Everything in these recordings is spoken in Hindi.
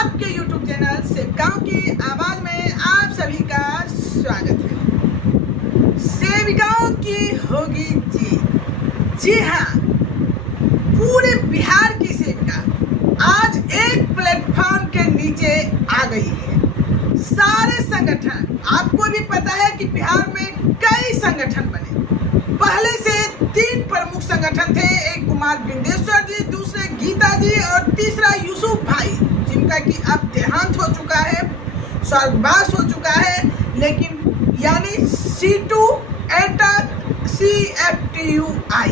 आपके YouTube चैनल सेविकाओं की आवाज में आप सभी का स्वागत है। सेविकाओं की होगी जीत। जी हाँ, पूरे बिहार की सेविका आज एक प्लेटफॉर्म के नीचे आ गई है। सारे संगठन, आपको भी पता है कि बिहार में कई संगठन बने। पहले से 3 प्रमुख संगठन थे, एक कुमार बिंदेश्वर जी, दूसरे गीता जी और तीसरा यूसुफ भाई, जिनका कि अब देहांत हो चुका है, स्वर्गवास हो चुका है। लेकिन यानी सीटू, एटक, CFTUI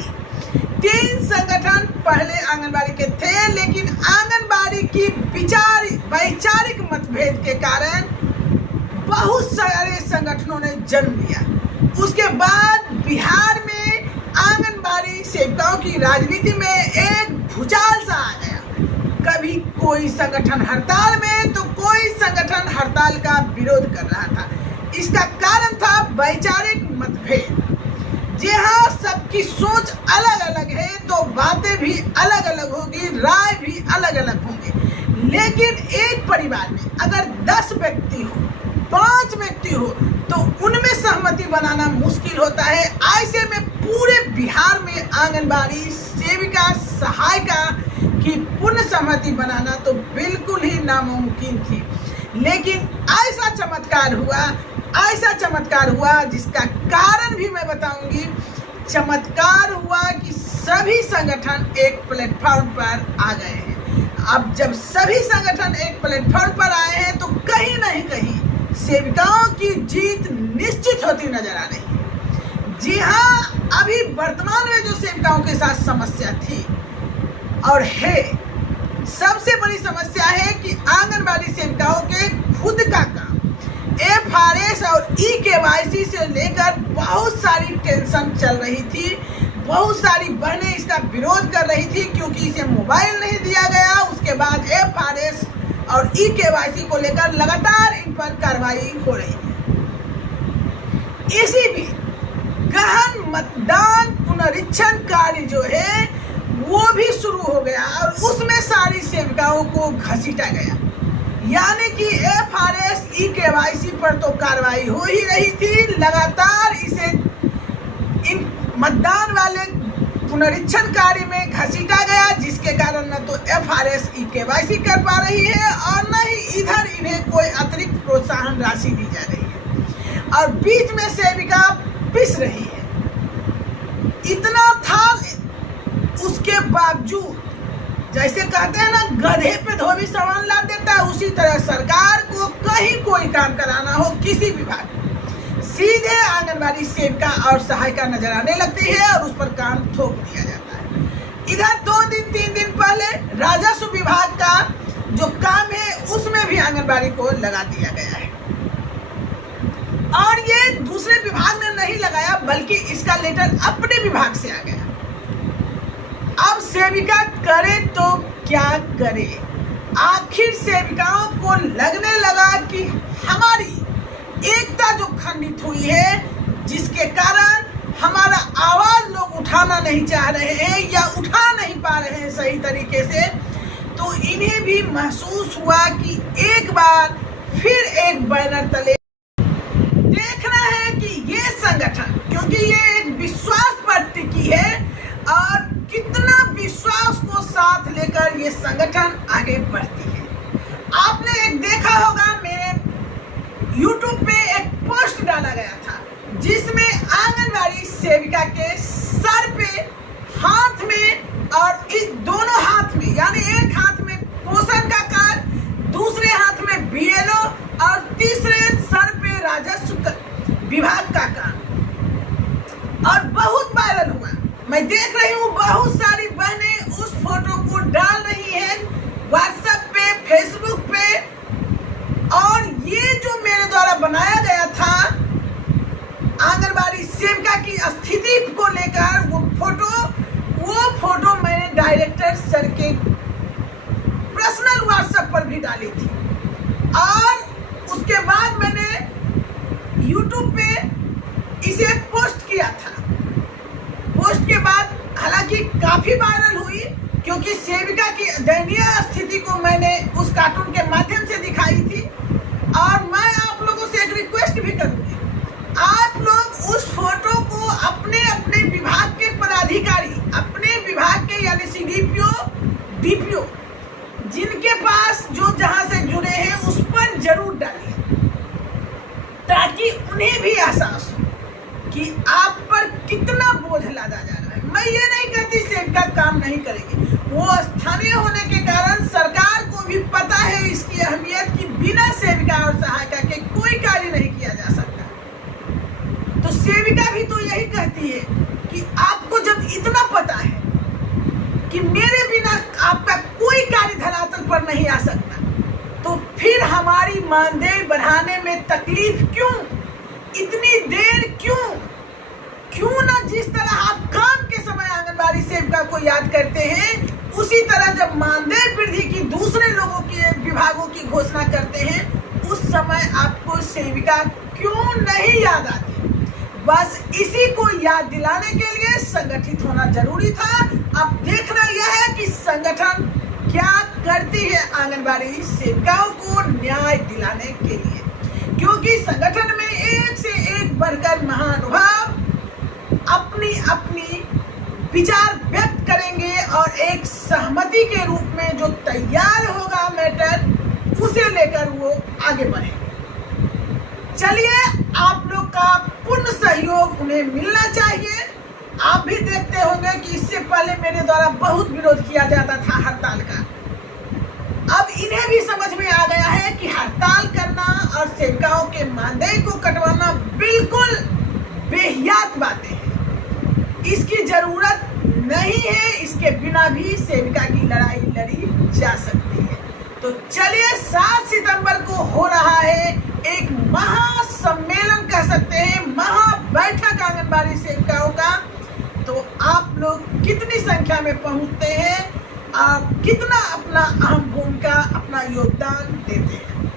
3 संगठन पहले आंगनबाड़ी के थे, लेकिन आंगनबाड़ी की वैचारिक मतभेद के कारण बहुत सारे संगठनों ने जन्म लिया। उसके बाद बिहार में आंगनबाड़ी सेविकाओं की राजनीति में एक भूचाल सा आ गया। कभी कोई संगठन हड़ताल में तो कोई संगठन हड़ताल का विरोध कर रहा था। इसका कारण था वैचारिक मतभेद। जी हाँ, सबकी सोच अलग अलग है तो बातें भी अलग अलग होगी, राय भी अलग अलग होंगे। लेकिन एक परिवार में अगर 10 व्यक्ति हो, 5 व्यक्ति हो, तो उनमें सहमति बनाना मुश्किल होता है। ऐसे में पूरे बिहार में आंगनबाड़ी सेविका सहायिका की पूर्ण सहमति बनाना तो बिल्कुल ही नामुमकिन थी। लेकिन ऐसा चमत्कार हुआ जिसका कारण भी मैं बताऊंगी। चमत्कार हुआ कि सभी संगठन एक प्लेटफॉर्म पर आ गए हैं। अब जब सभी संगठन एक प्लेटफॉर्म पर आए हैं तो कहीं नहीं कहीं सेविकाओं की जीत निश्चित होती नजर आ रही है। जी हाँ, अभी वर्तमान में जो सेविकाओं के साथ समस्या थी और है, सबसे बड़ी समस्या है कि आंगनबाड़ी सेविकाओं के खुद का काम FRS और eKYC से लेकर बहुत सारी टेंशन चल रही थी। बहुत सारी बहनें इसका विरोध कर रही थी क्योंकि इसे मोबाइल नहीं दिया गया। उसके बाद FRS और eKYC को लेकर लगातार इन पर कार्रवाई हो रही है। इसी बीच गहन मतदान पुनरीक्षण कार्य जो है वो भी शुरू हो गया और उसमें सारी सेविकाओं को घसीटा गया। यानी कि FRS eKYC पर तो कार्रवाई हो ही रही थी, लगातार इसे इन मतदान वाले पुनरीक्षण कार्य में घसीटा गया, जिसके कारण न तो FRS eKYC कर पा रही है और न ही इधर इन्हें कोई अतिरिक्त प्रोत्साहन राशि दी जा रही है और बीच में सेविका पिस रही है। इतना था, उसके बावजूद जैसे कहते हैं ना, गधे पे धोबी सामान ला देता है, उसी तरह सरकार को कहीं कोई काम कराना हो किसी विभाग, सीधे आंगनबाड़ी सेविका और सहायिका नजर आने लगती है और उस पर काम थोप दिया जाता है। इधर 2 दिन 3 दिन पहले राजस्व विभाग का जो काम है उसमें भी आंगनबाड़ी को लगा दिया गया है और ये दूसरे विभाग ने नहीं लगाया बल्कि इसका लेटर अपने विभाग से आ गया। अब सेविका करे तो क्या करे? आखिर सेविकाओं को लगने लगा कि हमारी एकता जो खंडित हुई है, जिसके कारण हमारा आवाज लोग उठाना नहीं चाह रहे हैं या उठा नहीं पा रहे हैं सही तरीके से, तो इन्हें भी महसूस हुआ कि एक बार फिर एक बैनर तले देखना है कि ये संगठन, क्योंकि ये एक विश्वास पर टिकी है और कितना विश्वास को साथ लेकर ये संगठन आगे बढ़ती है। आपने एक देखा होगा, मेरे YouTube पे एक पोस्ट डाला गया था जिसमें आंगनबाड़ी सेविका के सर पे, हाथ में और इस दोनों हाथ में, यानी एक हाथ में पोषण का कार्ड, दूसरे हाथ में BLO और तीसरे सर पे राजस्व विभाग का काम, और बहुत वायरल हुआ। मैं देख रही हूँ बहुत सारी बहनें उस फोटो को डाल रही हैं WhatsApp पे, Facebook पे, और ये जो मेरे द्वारा बनाया गया था आंगनबाड़ी सेविका की स्थिति को लेकर वो फोटो मैंने डायरेक्टर सर के पर्सनल WhatsApp पर भी डाली थी और उसके बाद मैंने YouTube पे इसे पोस्ट किया था। पोस्ट के बाद हालांकि काफी वायरल हुई क्योंकि सेविका की दयनीय स्थिति को मैंने उस कार्टून के माध्यम से दिखाई थी। और मैं आप लोगों से एक रिक्वेस्ट भी करूंगी, आप लोग उस फोटो को अपने अपने विभाग के पदाधिकारी, अपने विभाग के यानी सीडीपीओ, डीपीओ, जिनके पास जो जहां से जुड़े हैं उस पर जरूर डालिए, ताकि उन्हें भी एहसास हो कि आप पर कितना बोझ लादा जा रहा है। मैं ये नहीं कहती सेविका काम नहीं करेगी, वो स्थानीय होने के कारण सरकार को भी पता है इसकी अहमियत कि बिना सेविका और सहायिका के कोई कार्य नहीं किया जा सकता। तो सेविका भी तो यही कहती है कि आपको जब इतना पता है कि मेरे बिना आपका कोई कार्य धरातल पर नहीं आ सकता, तो फिर हमारी मानदेय बढ़ाने में तकलीफ क्यों, इतनी देर क्यों? क्यों ना जिस तरह आप काम के समय आंगनबाड़ी सेविका को याद करते हैं, उसी तरह जब मानदेय वृद्धि की दूसरे लोगों के विभागों की घोषणा करते हैं, उस समय आपको सेविका क्यों नहीं याद आती? बस इसी को याद दिलाने के लिए संगठित होना जरूरी था। अब देखना यह है कि संगठन क्या करती है आंगनबाड़ी सेविकाओं को न्याय दिलाने के लिए, क्योंकि संगठन में एक से एक बढ़कर महानुभाव अपनी अपनी विचार व्यक्त करेंगे और एक सहमति के रूप में जो तैयार होगा मैटर, उसे लेकर वो आगे बढ़ेंगे। चलिए, आप लोग का पूर्ण सहयोग उन्हें मिलना चाहिए। आप भी देखते होंगे कि इससे पहले मेरे द्वारा बहुत विरोध किया जाता था हड़ताल का। अब इन्हें भी समझ में आ गया है कि हड़ताल करना और सेविकाओं के मानदेय को कटवाना बिल्कुल बेहियात बातें हैं, इसकी जरूरत नहीं है। इसके बिना भी सेविका की लड़ाई लड़ी जा सकती है। तो चलिए, 7 सितंबर को हो रहा है एक महासम्मेलन, कह सकते हैं महाबैठक आंगनबाड़ी सेविकाओं का। तो आप लोग कितनी संख्या में पहुंचते हैं, आप कितना अपना अहम भूमिका, अपना योगदान देते हैं?